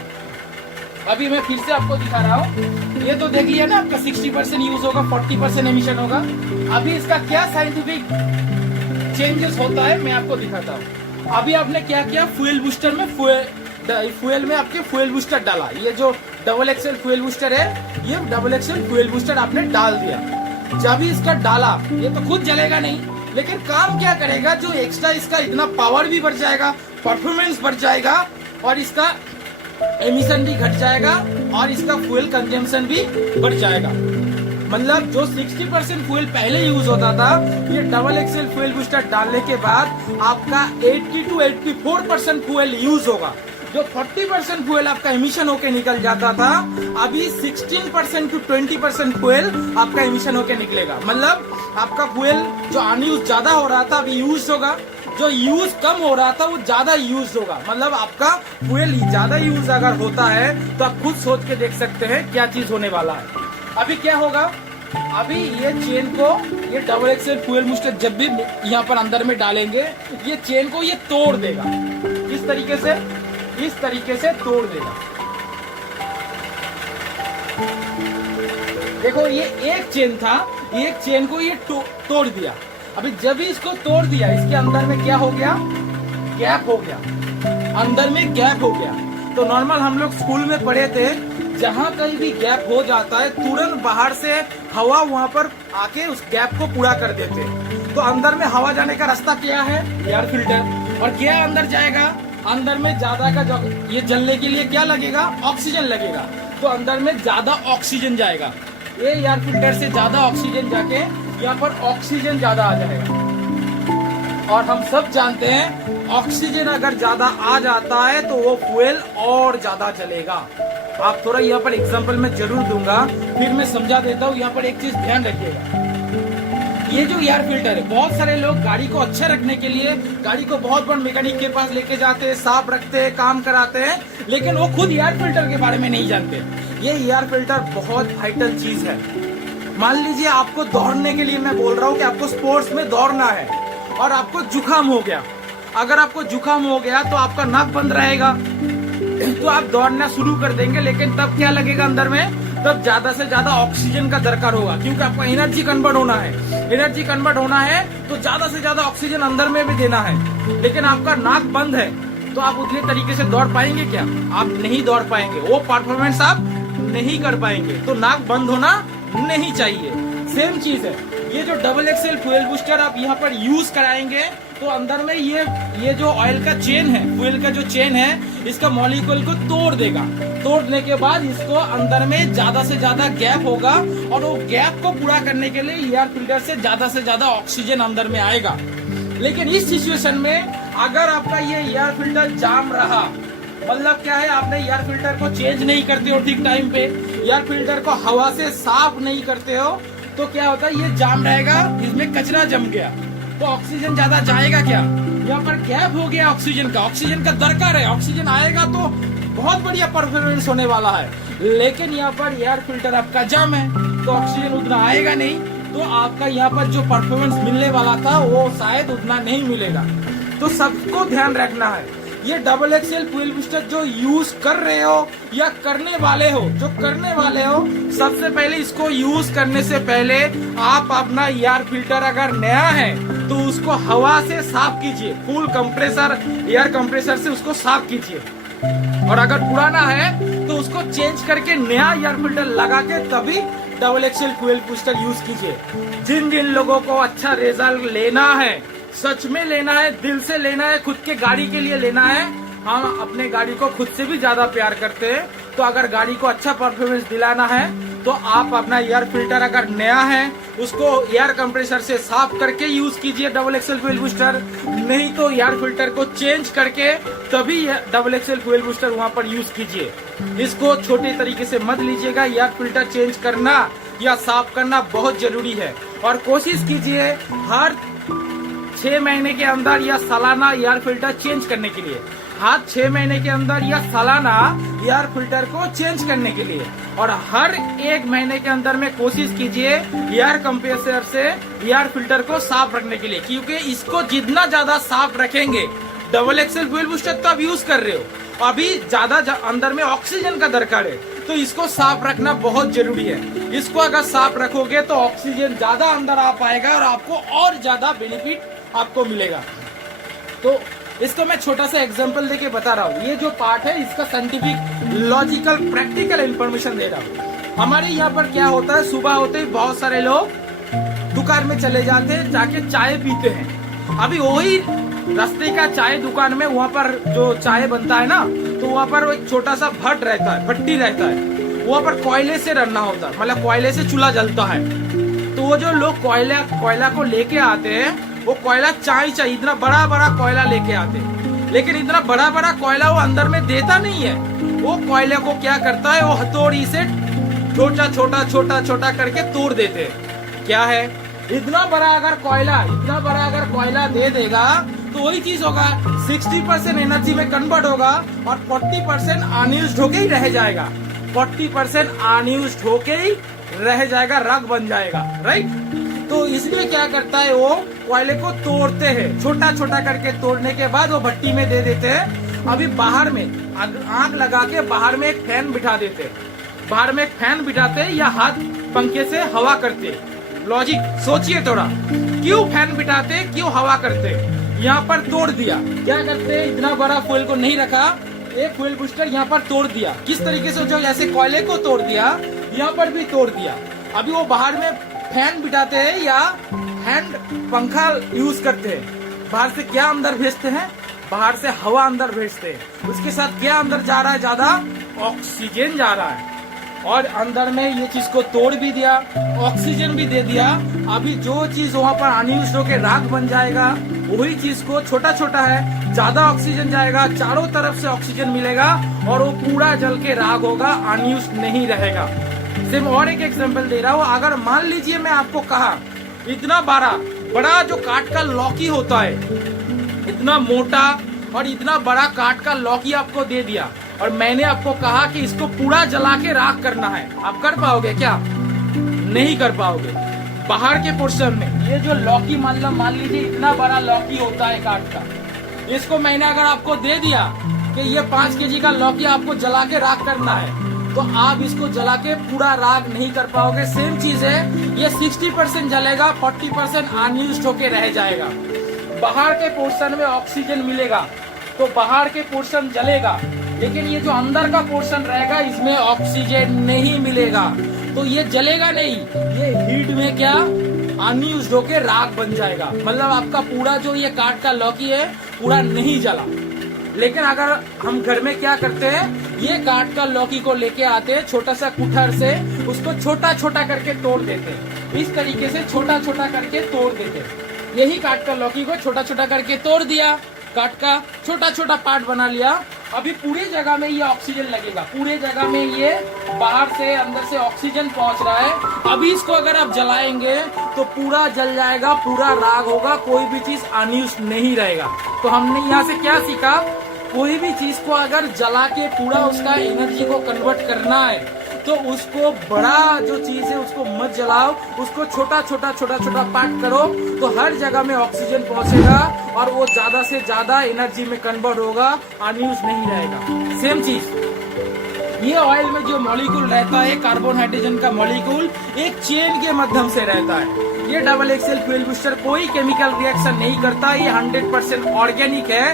अभी मैं फिर से आपको दिखा रहा हूँ। ये तो देख लिया ना, आपका 60% यूज होगा, 40% एमिशन होगा। अभी इसका क्या साइंटिफिक चेंजेस होता है मैं आपको दिखाता हूँ। अभी आपने क्या किया, फ्यूल बूस्टर में फ्यूल में आपके फ्यूल बूस्टर डाला। ये जो डबल एक्सेल फ्यूल बूस्टर है, ये डबल एक्सेल फ्यूल बूस्टर आपने डाल दिया। जब ही इसका डाला, ये तो खुद जलेगा नहीं, लेकिन काम क्या करेगा, जो एक्स्ट्रा इसका इतना पावर भी बढ़ जाएगा, परफॉर्मेंस बढ़ जाएगा, और इसका एमिशन भी घट जाएगा, और इसका फ्यूल कंजम्पशन भी बढ़ जाएगा। मतलब जो 60% फ्यूल पहले यूज होता था, ये डबल एक्सेल फ्यूल बूस्टर डालने के बाद आपका 80 to 84% फ्यूल यूज होगा। जो 40% फ्यूल आपका एमिशन होके निकल जाता था, अभी 16% to 20% फ्यूल आपका एमिशन होके निकलेगा। मतलब आपका फ्यूल जो अनयूज ज्यादा हो रहा था अभी यूज होगा, जो यूज कम हो रहा था वो ज्यादा यूज होगा। मतलब आपका फ्यूल ज्यादा यूज अगर होता है तो आप खुद सोच के देख सकते हैं क्या चीज होने वाला है। अभी क्या होगा, अभी ये चेन को, ये डबल एक्सेल फ्यूल बूस्टर जब भी यहाँ पर अंदर में डालेंगे, ये चेन को ये तोड़ देगा। इस तरीके से तोड़ देगा। देखो ये एक चेन था, एक चेन को ये तोड़ दिया। अभी जब भी इसको तोड़ दिया, इसके अंदर में क्या हो गया, गैप हो गया, अंदर में गैप हो गया। तो नॉर्मल हम लोग स्कूल में पढ़े थे, जहाँ कहीं भी गैप हो जाता है तुरंत बाहर से हवा वहाँ पर आके उस गैप को पूरा कर देते। तो अंदर में हवा जाने का रास्ता क्या है, एयर फिल्टर। और क्या अंदर जाएगा, अंदर में ज्यादा का ये जलने के लिए क्या लगेगा, ऑक्सीजन लगेगा। तो अंदर में ज्यादा ऑक्सीजन जाएगा, ये एयर फिल्टर से ज्यादा ऑक्सीजन जाके यहाँ पर ऑक्सीजन ज्यादा आ जाएगा। और हम सब जानते हैं ऑक्सीजन अगर ज्यादा आ जाता है तो वो फ्यूल और ज्यादा चलेगा। आप थोड़ा यहाँ पर एग्जांपल मैं जरूर दूंगा, फिर मैं समझा देता हूँ। यहाँ पर एक चीज ध्यान रखिएगा, ये जो एयर फिल्टर है, बहुत सारे लोग गाड़ी को अच्छा रखने के लिए गाड़ी को बहुत बड़ा मैकेनिक के पास लेके जाते हैं, साफ रखते हैं, काम कराते हैं, लेकिन वो खुद एयर फिल्टर के बारे में नहीं जानते। ये एयर फिल्टर बहुत वाइटल चीज है। मान लीजिए आपको दौड़ने के लिए मैं बोल रहा हूँ कि आपको स्पोर्ट्स में दौड़ना है और आपको जुकाम हो गया। अगर आपको जुकाम हो गया तो आपका नाक बंद रहेगा, तो आप दौड़ना शुरू कर देंगे, लेकिन तब क्या लगेगा अंदर में, तब ज्यादा से ज्यादा ऑक्सीजन का दरकार होगा, क्योंकि आपको एनर्जी कन्वर्ट होना है। एनर्जी कन्वर्ट होना है तो ज्यादा से ज्यादा ऑक्सीजन अंदर में भी देना है। लेकिन आपका नाक बंद है तो आप उतने तरीके से दौड़ पाएंगे क्या, आप नहीं दौड़ पाएंगे, वो परफॉर्मेंस आप नहीं कर पाएंगे। तो नाक बंद होना नहीं चाहिए। सेम चीज है, ये जो डबल एक्सेल फ्यूल बूस्टर आप यहाँ पर यूज कराएंगे तो अंदर में ये जो ऑयल का चेन है, फ्यूल का जो चेन है, इसका मॉलिक्यूल को तोड़ देगा। तोड़ने के बाद इसको अंदर में ज्यादा से ज्यादा गैप होगा, और वो गैप को पूरा करने के लिए एयर फिल्टर से ज्यादा ऑक्सीजन अंदर में आएगा। लेकिन इस सिचुएशन में अगर आपका ये एयर फिल्टर जाम रहा, मतलब क्या है, आपने एयर फिल्टर को चेंज नहीं करते हो ठीक टाइम पे, एयर फिल्टर को हवा से साफ नहीं करते हो, तो क्या होता है, ये जाम रहेगा, इसमें कचरा जम गया, तो ऑक्सीजन ज्यादा जाएगा क्या, यहाँ पर गैप हो गया ऑक्सीजन का। ऑक्सीजन का दरकार है, ऑक्सीजन आएगा तो बहुत बढ़िया परफॉर्मेंस होने वाला है। लेकिन यहाँ पर एयर फिल्टर आपका जाम है तो ऑक्सीजन उतना आएगा नहीं, तो आपका यहाँ पर जो परफॉर्मेंस मिलने वाला था वो शायद उतना नहीं मिलेगा। तो सबको ध्यान रखना है, ये डबल एक्सेल फ्यूल बूस्टर जो यूज कर रहे हो या करने वाले हो, सबसे पहले इसको यूज करने से पहले आप अपना एयर फिल्टर अगर नया है तो उसको हवा से साफ कीजिए, फुल कंप्रेसर एयर कंप्रेसर से उसको साफ कीजिए। और अगर पुराना है तो उसको चेंज करके नया एयर फिल्टर लगा के तभी double excel fuel booster use कीजिए। जिन जिन लोगों को अच्छा रिजल्ट लेना है, सच में लेना है, दिल से लेना है, खुद के गाड़ी के लिए लेना है, हम अपने गाड़ी को खुद से भी ज्यादा प्यार करते हैं, तो अगर गाड़ी को अच्छा परफॉर्मेंस दिलाना है तो आप अपना एयर फिल्टर अगर नया है उसको एयर कंप्रेसर से साफ करके यूज कीजिए डबल एक्सेल फ्यूल बूस्टर, नहीं तो एयर फिल्टर को चेंज करके तभी डबल एक्सेल फ्यूल बूस्टर वहां पर यूज कीजिए। इसको छोटे तरीके से मत लीजिएगा, एयर फिल्टर चेंज करना या साफ करना बहुत जरूरी है। और कोशिश कीजिए हर 6 महीने के अंदर या सालाना एयर फिल्टर चेंज करने के लिए। हर 6 महीने के अंदर या सालाना एयर फिल्टर को चेंज करने के लिए, और हर 1 महीने के अंदर में कोशिश कीजिए एयर कंप्रेसर से एयर फिल्टर को साफ रखने के लिए, क्योंकि इसको जितना ज्यादा साफ रखेंगे, डबल एक्सेल फ्यूल बूस्टर तो आप यूज कर रहे हो, अभी ज्यादा अंदर में ऑक्सीजन का दरकार है, तो इसको साफ रखना बहुत जरूरी है। इसको अगर साफ रखोगे तो ऑक्सीजन ज्यादा अंदर आ पाएगा और आपको और ज्यादा बेनिफिट आपको मिलेगा। तो इसको मैं छोटा सा एग्जांपल देके बता रहा हूँ। ये जो पार्ट है इसका साइंटिफिक लॉजिकल प्रैक्टिकल इंफॉर्मेशन दे रहा हूँ। हमारे यहाँ पर क्या होता है, सुबह होते ही बहुत सारे लोग दुकान में चले जाते हैं, जाके चाय पीते हैं। अभी वही रास्ते का चाय दुकान में वहाँ पर जो चाय बनता है ना, तो वहाँ पर एक छोटा सा भट्ट रहता है, भट्टी रहता है, वहाँ पर कोयले से रखना होता है, मतलब कोयले से चूल्हा जलता है। तो वो जो लोग कोयला को लेके आते हैं, वो कोयला चाहिए इतना बड़ा बड़ा कोयला लेके आते हैं, लेकिन इतना बड़ा बड़ा कोयला वो अंदर में देता नहीं है। वो कोयले को क्या करता है, वो हथौड़ी से छोटा छोटा छोटा छोटा करके तोड़ देते हैं। क्या है, इतना बड़ा अगर कोयला दे देगा तो वही चीज होगा, 60% एनर्जी में कन्वर्ट होगा और 40% अनयूज्ड होके ही रह जाएगा, 40% अनयूज्ड होके ही रह जाएगा, राख बन जाएगा, राइट। तो इसलिए क्या करता है, वो कोयले को तोड़ते हैं, छोटा छोटा करके तोड़ने के बाद वो भट्टी में दे देते हैं। अभी बाहर में आग लगा के बाहर में एक फैन बिठा देते हैं, बाहर में एक फैन बिठाते हैं या हाथ पंखे से हवा करते। लॉजिक सोचिए थोड़ा, क्यों फैन बिठाते, क्यों हवा करते। यहाँ पर तोड़ दिया, क्या करते, इतना बड़ा फ्यूल को नहीं रखा, एक फ्यूल बूस्टर यहाँ पर तोड़ दिया। किस तरीके से, जो ऐसे कोयले को तोड़ दिया, यहाँ पर भी तोड़ दिया। अभी वो बाहर में फैन बिठाते हैं या हैंड पंखा यूज करते हैं। बाहर से क्या अंदर भेजते हैं, बाहर से हवा अंदर भेजते हैं। उसके साथ क्या अंदर जा रहा है, ज्यादा ऑक्सीजन जा रहा है, और अंदर में ये चीज को तोड़ भी दिया, ऑक्सीजन भी दे दिया। अभी जो चीज वहाँ पर अनयूज्ड होके राख बन जाएगा, वही चीज को छोटा छोटा है, ज्यादा ऑक्सीजन जाएगा, चारों तरफ से ऑक्सीजन मिलेगा और वो पूरा जल के राख होगा, अनयूज्ड नहीं रहेगा। सिर्फ और एक एग्जांपल दे रहा हूँ, अगर मान लीजिए मैं आपको कहा इतना बड़ा जो काठ का लौकी होता है, इतना मोटा और इतना बड़ा काठ का लौकी आपको दे दिया, और मैंने आपको कहा कि इसको पूरा जला के राख करना है, आप कर पाओगे क्या? नहीं कर पाओगे। बाहर के पोर्शन में ये जो लौकी मान लीजिए इतना बड़ा लौकी होता है काठ का, इसको मैंने अगर आपको दे दिया कि ये 5 केजी का लौकी आपको जला के राख करना है, तो आप इसको जला के पूरा राख नहीं कर पाओगे। सेम चीज है, ये 60% जलेगा, 40% अनयूज्ड होके रह जाएगा। बाहर के पोर्शन में ऑक्सीजन मिलेगा तो बाहर के पोर्शन जलेगा, लेकिन ये जो अंदर का पोर्शन रहेगा इसमें ऑक्सीजन नहीं मिलेगा, तो ये जलेगा नहीं, ये हीट में क्या अनयूज्ड होके राख बन जाएगा। मतलब आपका पूरा जो ये काठ का लौकी है पूरा नहीं जला। लेकिन अगर हम घर में क्या करते हैं, ये काठ का लौकी को लेके आते हैं, छोटा सा कुठर से उसको छोटा छोटा करके तोड़ देते हैं। इस तरीके से छोटा छोटा करके तोड़ देते हैं। यही काठ का लौकी को छोटा छोटा करके तोड़ दिया, काट का छोटा छोटा पार्ट बना लिया। अभी पूरी जगह में ये ऑक्सीजन लगेगा, पूरे जगह में ये बाहर से अंदर से ऑक्सीजन पहुंच रहा है। अभी इसको अगर आप जलाएंगे तो पूरा जल जाएगा, पूरा राख होगा, कोई भी चीज अनयूज्ड नहीं रहेगा। तो हमने यहाँ से क्या सीखा, कोई भी चीज को अगर जला के पूरा उसका एनर्जी को कन्वर्ट करना है तो उसको बड़ा जो चीज है उसको मत जलाओ, उसको छोटा छोटा छोटा छोटा पार्ट करो, तो हर जगह में ऑक्सीजन पहुंचेगा और वो ज्यादा से ज्यादा एनर्जी में कन्वर्ट होगा, अनयूज नहीं रहेगा। सेम चीज ये ऑयल में जो मॉलिक्यूल रहता है, कार्बन हाइड्रोजन का मॉलिक्यूल एक चेन के माध्यम से रहता है। ये डबल एक्सेल फ्यूल बूस्टर कोई केमिकल रिएक्शन नहीं करता, ये 100% ऑर्गेनिक है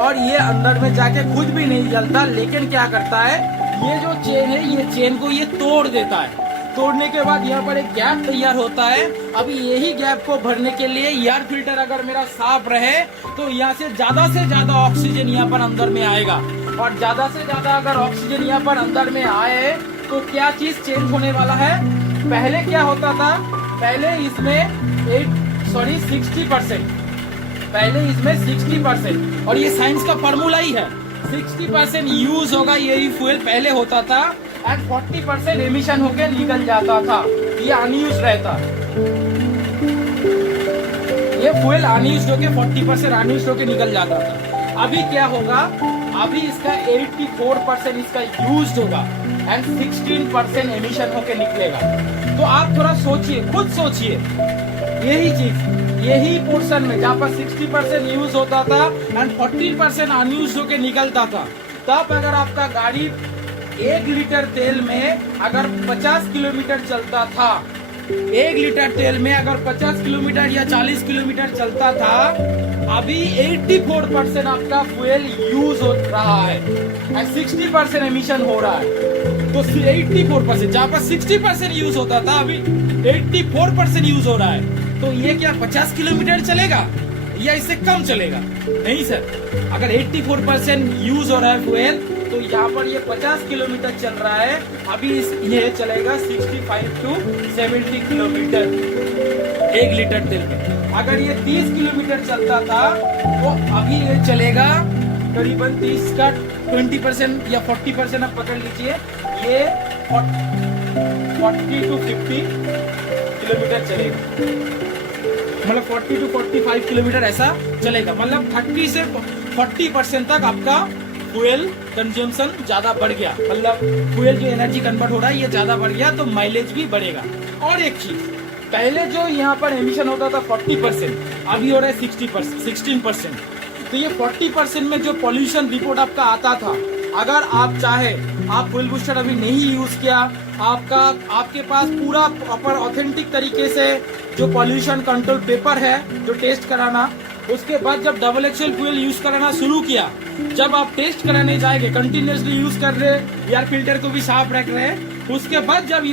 और ये अंदर में जाके खुद भी नहीं जलता। लेकिन क्या करता है, ये जो चेन है, ये चेन को ये तोड़ देता है। तोड़ने के बाद यहाँ पर एक गैप तैयार होता है। अभी यही गैप को भरने के लिए एयर फिल्टर अगर मेरा साफ रहे तो यहाँ से ज्यादा ऑक्सीजन यहाँ पर अंदर में आएगा, और ज्यादा से ज्यादा अगर ऑक्सीजन यहाँ पर अंदर में आए तो क्या चीज चेंज होने वाला है। पहले क्या होता था, पहले इसमें 60%, पहले इसमें 60%, और ये साइंस का फॉर्मूला ही है, 60% यूज होगा यही फ्यूल पहले होता था, एंड 40% एमिशन होकर निकल जाता था, ये अनयूज रहता। ये फ्यूल अनयूज होके 40% अनयूज होके निकल जाता था। अभी क्या होगा, अभी इसका 84% इसका यूज होगा एंड 16% एमिशन होके निकलेगा। तो आप थोड़ा सोचिए, खुद सोचिए, यही चीज, यही पोर्शन में जहाँ पर 60% यूज होता था एंड 40% अनयूज होके निकलता था, तब अगर आपका गाड़ी 1 लीटर तेल में अगर 50 किलोमीटर चलता था, 1 लीटर तेल में अगर 50 किलोमीटर या 40 किलोमीटर चलता था, अभी 84% आपका फ्यूल यूज हो रहा है और 60% एमिशन हो रहा है। तो 84%, जहाँ पर 60% यूज होता था अभी 84% यूज हो रहा है। तो ये क्या 50 किलोमीटर चलेगा या इससे कम चलेगा? नहीं सर, अगर 84% यूज हो रहा है फ्यूल, तो यहाँ पर ये 50 किलोमीटर चल रहा है, अभी ये चलेगा 65 to 70 किलोमीटर 1 लीटर तेल में। अगर ये 30 किलोमीटर चलता था तो अभी ये चलेगा करीबन 30 का 20% या 40% आप पकड़ लीजिए, ये 40 to 50 किलोमीटर चलेगा, मतलब 40 to 45 किलोमीटर ऐसा चलेगा। मतलब 30 से 40% तक आपका फ्यूल कंजम्पशन ज्यादा बढ़ गया, मतलब फ्यूल जो एनर्जी कन्वर्ट हो रहा है ये ज्यादा बढ़ गया, तो माइलेज भी बढ़ेगा। और एक चीज, पहले जो यहाँ पर एमिशन होता था 40%, अभी हो रहा है 16%। तो ये 40% में जो पॉल्यूशन रिपोर्ट आपका आता था, अगर आप चाहे, आप फ्यूल बूस्टर अभी नहीं यूज किया, आपके पास पूरा प्रॉपर ऑथेंटिक तरीके से जो पॉल्यूशन कंट्रोल पेपर है जो टेस्ट कराना, उसके बाद जब डबल एक्सेल फ्यूल यूज कराना शुरू किया, जब आप टेस्ट कराने जाएंगे, कंटिन्यूसली यूज कर रहे, एयर फिल्टर को भी साफ रख रहे हैं, उसके बाद जब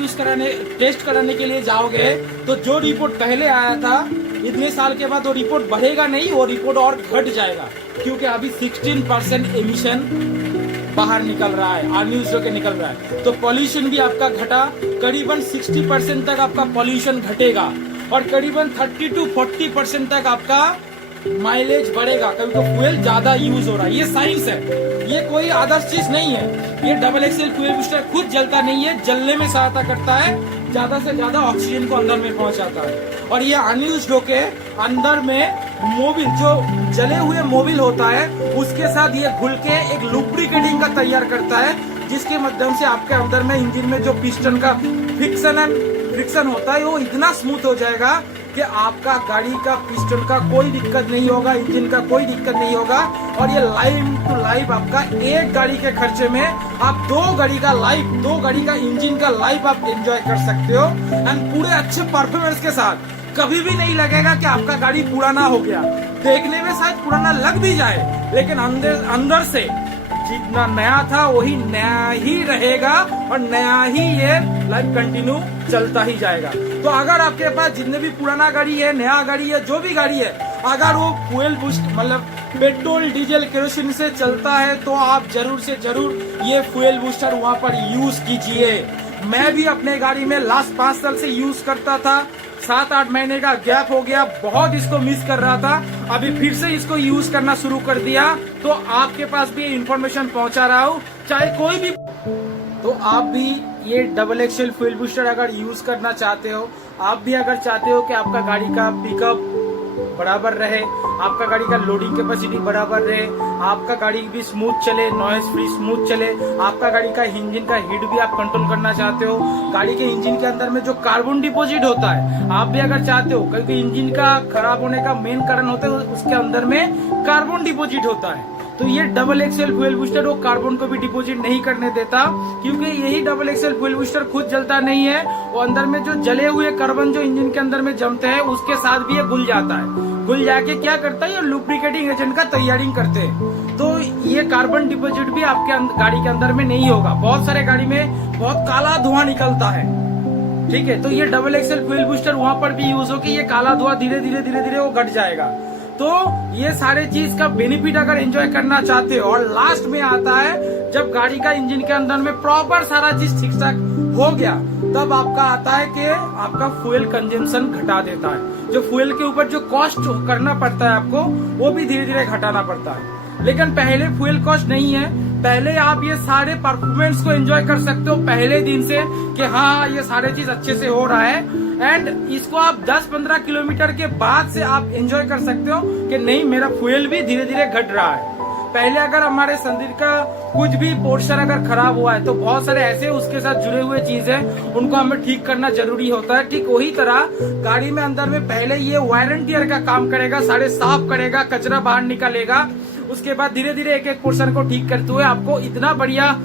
टेस्ट कराने के लिए जाओगे, तो जो रिपोर्ट पहले आया था इतने साल के बाद वो रिपोर्ट बढ़ेगा नहीं, वो रिपोर्ट और घट जाएगा, क्योंकि अभी 16% एमिशन बाहर निकल रहा है, अनयूज्ड होकर निकल रहा है। तो पॉल्यूशन भी आपका घटा, करीबन 60% तक आपका पॉल्यूशन घटेगा और करीबन 30 to 40% तक आपका माइलेज बढ़ेगा, क्योंकि फ्यूल ज्यादा यूज हो रहा है। ये साइंस है, ये कोई आदर्श चीज नहीं है। ये डबल एक्सेल फ्यूल बूस्टर खुद जलता नहीं है, जलने में सहायता करता है, ज्यादा से ज्यादा ऑक्सीजन को अंदर में पहुंचाता है। और ये अनयूज्ड होके अंदर में मोबिल, जो जले हुए मोबिल होता है, उसके साथ ये घुल के एक लुब्रिकेटिंग का तैयार करता है, जिसके माध्यम से आपके अंदर में इंजन में जो पिस्टन का फ्रिक्शन होता है वो इतना स्मूथ हो जाएगा कि आपका गाड़ी का पिस्टन का कोई दिक्कत नहीं होगा, इंजन का कोई दिक्कत नहीं होगा। और ये लाइफ टू लाइफ आपका एक गाड़ी के खर्चे में आप 2 गाड़ी का इंजन का लाइफ आप एंजॉय कर सकते हो, एंड पूरे अच्छे परफॉर्मेंस के साथ। कभी भी नहीं लगेगा कि आपका गाड़ी पुराना हो गया। देखने में शायद पुराना लग भी जाए, लेकिन अंदर से जितना नया था वही नया ही रहेगा और नया ही ये लाइफ कंटिन्यू चलता ही जाएगा। तो अगर आपके पास जितने भी पुराना गाड़ी है, नया गाड़ी है, जो भी गाड़ी है, अगर वो फ्यूल बूस्ट मतलब पेट्रोल, डीजल, केरोसिन से चलता है, तो आप जरूर से जरूर ये फ्यूल बूस्टर वहाँ पर यूज कीजिए। मैं भी अपने गाड़ी में लास्ट 5 साल से यूज करता था, 7-8 महीने का गैप हो गया, बहुत इसको मिस कर रहा था, अभी फिर से इसको यूज करना शुरू कर दिया। तो आपके पास भी इन्फॉर्मेशन पहुंचा रहा हूँ, चाहे कोई भी, तो आप भी ये डबल एक्सेल फ्यूल बूस्टर अगर यूज करना चाहते हो, आप भी अगर चाहते हो कि आपका गाड़ी का पिकअप बराबर रहे, आपका गाड़ी का लोडिंग कैपेसिटी बराबर रहे, आपका गाड़ी भी स्मूथ चले, नॉइज फ्री स्मूथ चले, आपका गाड़ी का इंजन का हीट भी आप कंट्रोल करना चाहते हो, गाड़ी के इंजन के अंदर में जो कार्बन डिपॉजिट होता है आप भी अगर चाहते हो, क्योंकि इंजन का खराब होने का मेन कारण होता है उसके अंदर में कार्बन डिपॉजिट होता है, तो ये डबल एक्सेल फ्यूल बूस्टर वो कार्बन को भी डिपॉजिट नहीं करने देता, क्योंकि यही डबल एक्सेल फ्यूल बूस्टर खुद जलता नहीं है, वो अंदर में जो जले हुए कार्बन जो इंजन के अंदर में जमते हैं उसके साथ भी ये घुल जाता है। घुल जाके क्या करता है, ये लुब्रिकेटिंग एजेंट का तैयारी करते हैं, तो ये कार्बन डिपॉजिट भी आपके गाड़ी के अंदर में नहीं होगा। बहुत सारे गाड़ी में बहुत काला धुआं निकलता है, ठीक है, तो ये डबल एक्सेल फ्यूल बूस्टर वहां पर भी यूज हो कि ये काला धुआं धीरे धीरे वो घट जाएगा। तो ये सारे चीज का बेनिफिट अगर एंजॉय करना चाहते हो, और लास्ट में आता है जब गाड़ी का इंजन के अंदर में प्रॉपर सारा चीज ठीक ठाक हो गया, तब आपका आता है कि आपका फ्यूल कंजम्पशन घटा देता है। जो फ्यूल के ऊपर जो कॉस्ट करना पड़ता है आपको, वो भी धीरे धीरे घटाना पड़ता है। लेकिन पहले फ्यूल कॉस्ट नहीं है, पहले आप ये सारे परफॉर्मेंस को एंजॉय कर सकते हो पहले दिन से कि हाँ ये सारे चीज अच्छे से हो रहा है, एंड इसको आप 10-15 किलोमीटर के बाद से आप एंजॉय कर सकते हो कि नहीं मेरा फ्यूल भी धीरे धीरे घट रहा है। पहले अगर हमारे संदीप का कुछ भी पोर्शन अगर खराब हुआ है तो बहुत सारे ऐसे उसके साथ जुड़े हुए चीज है, उनको हमें ठीक करना जरूरी होता है। ठीक वही तरह गाड़ी में अंदर में पहले ये वायर एंड टियर का काम करेगा, सारे साफ करेगा, कचरा बाहर निकालेगा, उसके बाद धीरे धीरे एक एक पोर्शन को ठीक करते हुए आपको इतना बढ़िया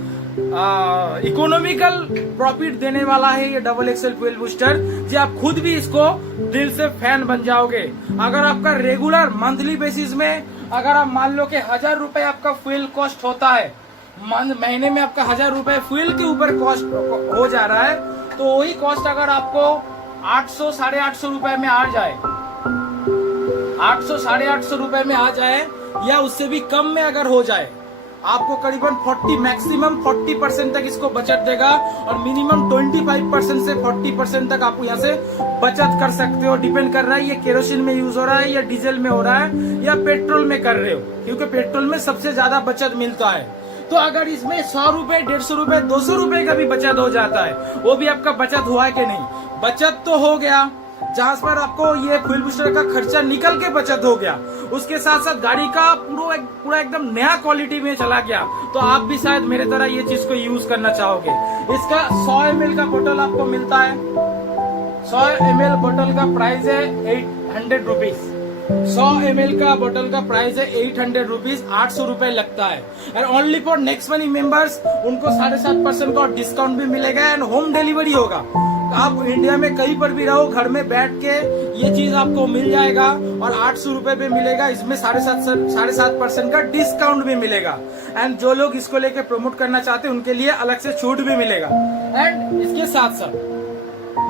इकोनॉमिकल प्रॉफिट देने वाला है ये डबल एक्सेल फ्यूल बूस्टर, जी आप खुद भी इसको दिल से फैन बन जाओगे। अगर आपका रेगुलर मंथली बेसिस में अगर आप मान लो कि 1000 रुपए आपका फ्यूल कॉस्ट होता है, महीने में आपका 1000 रुपए फ्यूल के ऊपर कॉस्ट हो जा रहा है, तो वही कॉस्ट अगर आपको 800 साढ़े 800 रुपए में आ जाए, 800 साढ़े 800 रुपए में आ जाए या उससे भी कम में अगर हो जाए, आपको करीबन 40 मैक्सिमम 40% तक इसको बचत देगा और मिनिमम 25% से 40% तक आप यहाँ से बचत कर सकते हो। डिपेंड कर रहा है ये केरोसिन में यूज हो रहा है या डीजल में हो रहा है या पेट्रोल में कर रहे हो, क्योंकि पेट्रोल में सबसे ज्यादा बचत मिलता है। तो अगर इसमें 100 रुपए 150 रुपए 200 रुपए का भी बचत हो जाता है, वो भी आपका बचत हुआ है कि नहीं? बचत तो हो गया, जहां पर आपको ये फ्यूल बूस्टर का खर्चा निकल के बचत हो गया, उसके साथ साथ गाड़ी का पूरा एकदम नया क्वालिटी में चला गया। तो आप भी शायद मेरे तरह ये चीज को यूज करना चाहोगे। इसका 100 ml का बोतल आपको मिलता है, 100 ml बोतल का प्राइस है 800 रुपीज। 100 ml का बोतल का प्राइस है 800 रुपीज, 800 रुपए लगता है। And only for next money members उनको 7.5% का डिस्काउंट भी मिलेगा एंड होम डिलीवरी होगा। आप इंडिया में कहीं पर भी रहो, घर में बैठ के ये चीज आपको मिल जाएगा और 800 रुपए पे मिलेगा। इसमें 7.5% का डिस्काउंट भी मिलेगा। एंड जो लोग इसको लेके प्रमोट करना चाहते हैं उनके लिए अलग से छूट भी मिलेगा। एंड इसके साथ साथ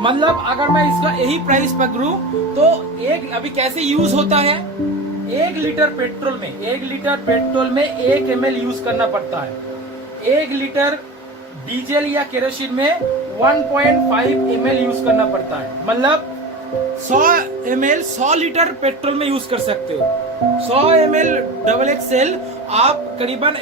मतलब अगर मैं इसका यही प्राइस पकड़ूं तो एक अभी कैसे यूज होता है, 1 लीटर पेट्रोल में 1 ml यूज करना पड़ता है। 1 लीटर डीजल या केरोसिन में 1.5 ml यूज करना पड़ता है। मतलब 100 ml 100 लीटर पेट्रोल में यूज कर सकते हो। 100 ml डबल एक्सेल आप करीबन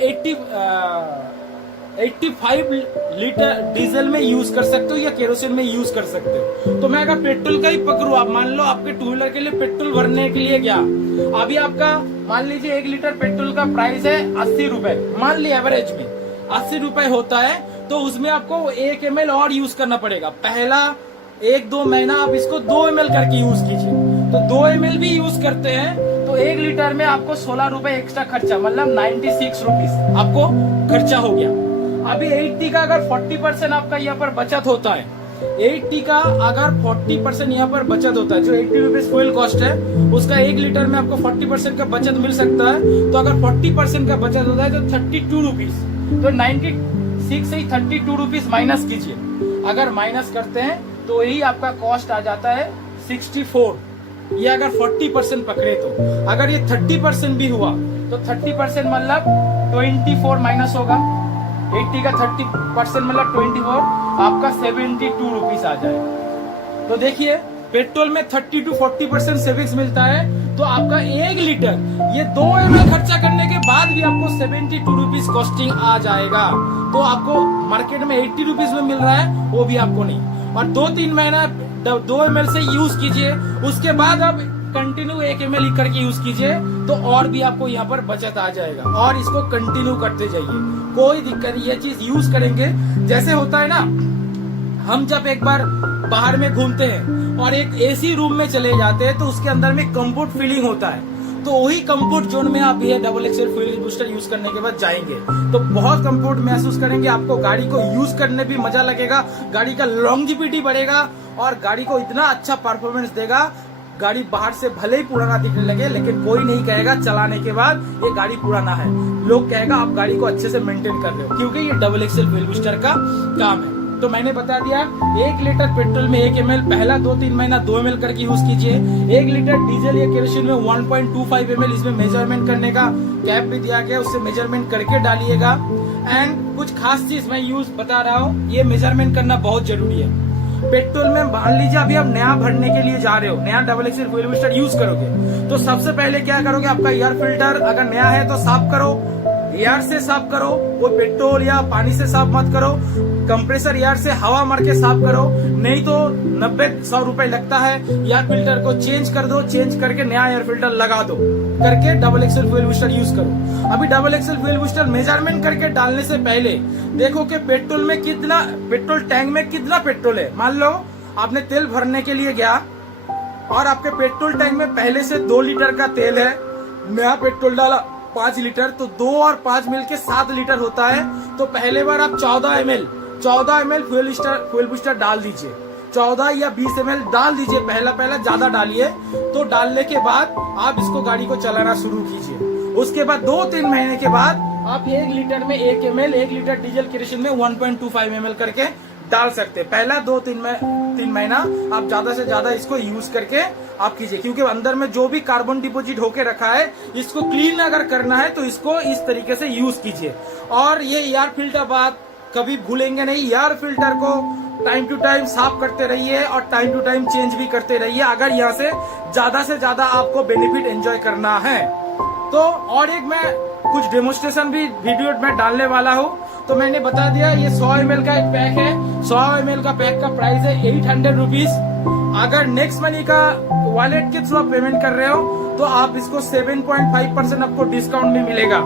85 लीटर डीजल में यूज कर सकते हो या केरोसिन में यूज कर सकते हो। तो मैं अगर पेट्रोल का ही पकड़ू, आप मान लो आपके 2 व्हीलर के लिए पेट्रोल भरने के लिए गया, अभी आपका मान लीजिए 1 लीटर पेट्रोल का प्राइस है 80 रुपए, मान ली एवरेज में 80 रुपए होता है, तो उसमें आपको 1 ml और यूज करना पड़ेगा। पहला 1-2 महीना आप इसको 2 ml करके यूज कीजिए। तो 2 ml भी यूज करते हैं तो 1 लीटर में आपको 16 रुपए एक्स्ट्रा खर्चा, मतलब 96 रुपीज आपको खर्चा हो गया। अभी 80 का अगर 40% आपका यहाँ पर बचत होता है, 80 का अगर 40% यहाँ पर बचत होता है, जो 80 रुपीज फ्यूल कॉस्ट है उसका 1 लीटर में आपको 40% का बचत मिल सकता है। तो अगर 40% का बचत होता है तो 32 रुपीज, तो 96 से ही 32 रुपीज माइनस कीजिए। अगर माइनस करते हैं तो यही आपका कॉस्ट आ जाता है 64। ये अगर 40% पकड़े तो अगर ये 30% भी हुआ तो 30% मतलब 24 माइनस होगा। 80 का 30% मतलब 24, आपका 72 रुपीज आ जाएगा। तो देखिए पेट्रोल में 30 to 40% सेविंग्स मिलता है, तो आपका 1 लीटर ये 2 ml खर्चा करने के बाद भी आपको 72 रुपीज कॉस्टिंग आ जाएगा। तो आपको मार्केट में 80 रुपीज में मिल रहा है, वो भी आपको नहीं। और 2-3 महीना 2 ml से यूज कीजिए, उसके बाद आप कंटिन्यू 1 ml करके यूज कीजिए, तो और भी आपको यहाँ पर बचत आ जाएगा। और इसको कंटिन्यू करते जाइए, कोई दिक्कत नहीं। ये चीज यूज करेंगे, जैसे होता है ना, हम जब एक बार बाहर में घूमते हैं और एक एसी रूम में चले जाते हैं तो उसके अंदर में कंफर्ट फीलिंग होता है, तो वही कंफर्ट जोन में आप ये double excel fuel booster use करने के बाद जाएंगे तो बहुत कंफर्ट महसूस करेंगे। आपको गाड़ी को यूज करने भी मजा लगेगा, गाड़ी का लॉन्जिविटी बढ़ेगा और गाड़ी को इतना अच्छा परफॉर्मेंस देगा। गाड़ी बाहर से भले ही पुराना दिखने लगे, लेकिन कोई नहीं कहेगा चलाने के बाद ये गाड़ी पुराना है। लोग कहेगा आप गाड़ी को अच्छे से मेंटेन कर रहे हो, क्योंकि ये डबल एक्सेल फ्यूल बूस्टर का काम है। तो मैंने बता दिया 1 लीटर पेट्रोल में 1 ml पहला 2-3 महीना 2 ml करके यूज कीजिए। 1 लीटर डीजल या केरोसिन में 1.25 ml, इसमें मेजरमेंट करने का कैप भी दिया गया, उससे मेजरमेंट करके डालिएगा। एंड कुछ खास चीज मैं यूज बता रहा हूँ, ये मेजरमेंट करना बहुत जरूरी है। पेट्रोल में मान लीजिए अभी आप नया भरने के लिए जा रहे हो, नया double excel fuel booster use करोगे, तो सबसे पहले क्या करोगे, आपका एयर फिल्टर अगर नया है तो साफ करो, एयर से साफ करो, कोई पेट्रोल या पानी से साफ मत करो, कंप्रेसर एयर से हवा मार के साफ करो, नहीं तो 90-100 रुपए लगता है। एयर फिल्टर को चेंज कर दो, चेंज करके नया एयर फिल्टर लगा दो, करके double axle fuel booster use करो। अभी double axle fuel booster measurement करके डालने से पहले देखो कि पेट्रोल टैंक में कितना पेट्रोल है। मान लो आपने तेल भरने के लिए गया और आपके पेट्रोल टैंक में पहले से 2 लीटर का तेल है, नया पेट्रोल डाला 5 लीटर, तो 2 और 5 मिलके 7 लीटर होता है। तो पहले बार आप 14 ml फ्यूल बूस्टर डाल दीजिए, 14 या 20 ml डाल दीजिए, पहला ज्यादा डालिए। तो डालने के बाद आप इसको गाड़ी को चलाना शुरू कीजिए। उसके बाद 2-3 महीने के बाद आप 1 लीटर में 1 लीटर डीजल केरोसिन में 1.25 ml करके डाल सकते हैं। पहला 2-3 महीना आप ज्यादा से ज्यादा इसको यूज करके आप कीजिए, क्योंकि अंदर में जो भी कार्बन डिपोजिट होके रखा है इसको क्लीन अगर करना है तो इसको इस तरीके से यूज कीजिए। और ये एयर फिल्टर बात कभी भूलेंगे नहीं, एयर फिल्टर को टाइम टू टाइम साफ करते रहिए और टाइम टू टाइम चेंज भी करते रहिए, अगर यहाँ से ज्यादा आपको बेनिफिट एंजॉय करना है तो। और एक मैं कुछ डेमोन्स्ट्रेशन भी वीडियो में डालने वाला हूँ। तो मैंने बता दिया, ये 100 ml का एक पैक है, 100 ml का पैक का प्राइस है 800 रुपीज। अगर नेक्स्ट मनी का वॉलेट के थ्रू आप पेमेंट कर रहे हो तो आप इसको 7.5% आपको डिस्काउंट भी मिलेगा।